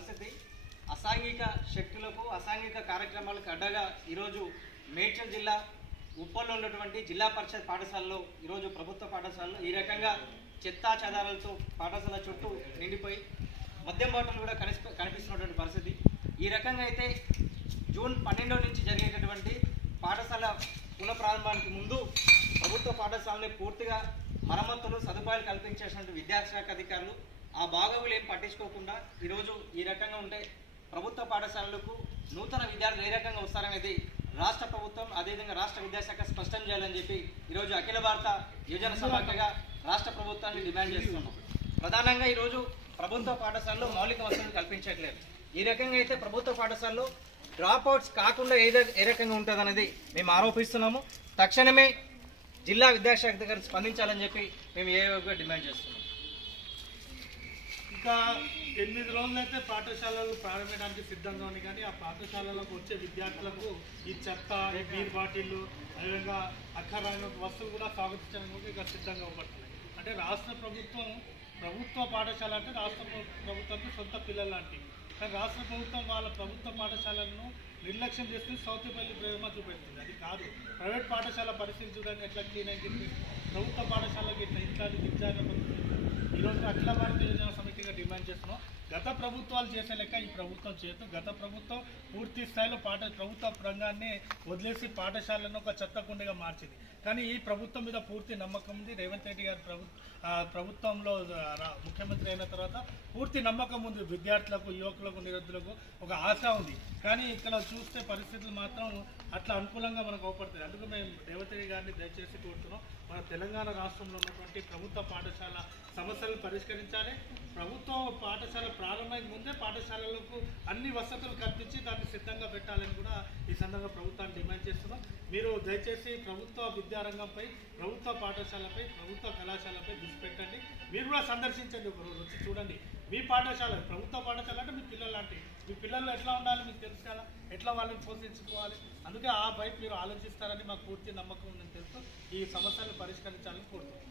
పరిస్థితి. అసాంఘిక శక్తులకు అసాంఘిక కార్యక్రమాలకు అడ్డగా ఈరోజు మేడ్చల్ జిల్లా ఉప్పల్లో ఉన్నటువంటి జిల్లా పరిషత్ పాఠశాలలో ఈరోజు ప్రభుత్వ పాఠశాలలో ఈ రకంగా చెత్తా చెదారాలతో పాఠశాల చుట్టూ నిండిపోయి మద్యం బాటలు కూడా కనిపిస్తున్నటువంటి పరిస్థితి. ఈ రకంగా అయితే జూన్ 12 నుంచి జరిగేటటువంటి పాఠశాల పునఃప్రారంభానికి ముందు ప్రభుత్వ పాఠశాలని పూర్తిగా మరమ్మతులు సదుపాయాలు కల్పించేసినటువంటి విద్యాశాఖ అధికారులు ఆ భాగములు ఏం పట్టించుకోకుండా ఈరోజు ఈ రకంగా ఉంటే ప్రభుత్వ పాఠశాలలకు నూతన విద్యార్థులు ఏ రకంగా వస్తారనేది రాష్ట్ర ప్రభుత్వం అదేవిధంగా రాష్ట్ర విద్యాశాఖ స్పష్టం చేయాలని చెప్పి ఈరోజు అఖిల భారత యువజన సమాఖ్యగా రాష్ట్ర ప్రభుత్వాన్ని డిమాండ్ చేస్తున్నాం. ప్రధానంగా ఈరోజు ప్రభుత్వ పాఠశాలలో మౌలిక వసతులు కల్పించట్లేదు. ఈ రకంగా అయితే ప్రభుత్వ పాఠశాలలో డ్రాప్అవుట్స్ కాకుండా ఏ రకంగా ఉంటుంది అనేది మేము ఆరోపిస్తున్నాము. తక్షణమే జిల్లా విద్యాశాఖ దగ్గర స్పందించాలని చెప్పి మేము ఏవోగా డిమాండ్ చేస్తున్నాం. ఇంకా 8 రోజులైతే పాఠశాలలు ప్రారంభించడానికి సిద్ధంగా ఉంది, కానీ ఆ పాఠశాలలకు వచ్చే విద్యార్థులకు ఈ చెత్త, ఈ బీర్ బాటిళ్ళు, అదేవిధంగా అక్కరాని వస్తువులు కూడా స్వాగతించడానికి ఇక సిద్ధంగా ఇవ్వబడుతున్నాయి. అంటే రాష్ట్ర ప్రభుత్వ పాఠశాల అంటే రాష్ట్ర ప్రభుత్వానికి సొంత పిల్లలు లాంటివి. కానీ రాష్ట్ర ప్రభుత్వం వాళ్ళ ప్రభుత్వ పాఠశాలను నిర్లక్ష్యం చేస్తూ సౌతిపల్లి ప్రేమ చూపెడుతుంది. అది కాదు. ప్రైవేట్ పాఠశాల పరిస్థితి చూడండి ఎట్లా క్లీన్ అని చెప్పి ప్రభుత్వ పాఠశాలకు ఇట్లా ఇట్లాంటి విద్యార్థులు ఈరోజు అఖిల భారత యువజన సమితిగా డిమాండ్ చేస్తున్నాం. గత ప్రభుత్వాలు చేసే లెక్క ఈ ప్రభుత్వం చేస్తూ గత ప్రభుత్వం పూర్తి స్థాయిలో ప్రభుత్వ రంగాన్ని వదిలేసి పాఠశాలను ఒక చెత్తకుండిగా మార్చింది. కానీ ఈ ప్రభుత్వం మీద పూర్తి నమ్మకం ఉంది. రేవంత్ రెడ్డి గారి ప్రభుత్వంలో ముఖ్యమంత్రి అయిన తర్వాత పూర్తి నమ్మకం ఉంది. విద్యార్థులకు, యువకులకు, నిరుద్యోగులకు ఒక ఆశ ఉంది. కానీ ఇక్కడ చూస్తే పరిస్థితులు మాత్రం అట్లా అనుకూలంగా మనకు అవపడుతుంది. అందుకు మేము రేవంత్ రెడ్డి గారిని దయచేసి కోరుతున్నాం, మన తెలంగాణ రాష్ట్రంలో ఉన్నటువంటి ప్రభుత్వ పాఠశాల సమస్యలను పరిష్కరించాలి. ప్రభుత్వ పాఠశాల ప్రారంభమైన ముందే పాఠశాలలకు అన్ని వసతులు కల్పించి దాన్ని సిద్ధంగా పెట్టాలని కూడా ఈ సందర్భంగా ప్రభుత్వాన్ని డిమాండ్ చేస్తున్నాం. మీరు దయచేసి ప్రభుత్వ విద్యారంగంపై, ప్రభుత్వ పాఠశాలపై, ప్రభుత్వ కళాశాలపై దృష్టి పెట్టండి. మీరు కూడా సందర్శించండి, ఒకరోజు వచ్చి చూడండి. మీ పాఠశాల ప్రభుత్వ పాఠశాల అంటే మీ పిల్లలు లాంటివి. మీ పిల్లలు ఎట్లా ఉండాలి మీకు తెలుసు కదా, ఎట్లా వాళ్ళని పోషించుకోవాలి. అందుకే ఆ వైపు మీరు ఆలోచిస్తారని మాకు పూర్తి నమ్మకం ఉందని తెలుస్తూ ఈ సమస్యలను పరిష్కరించాలని కోరుతున్నాం.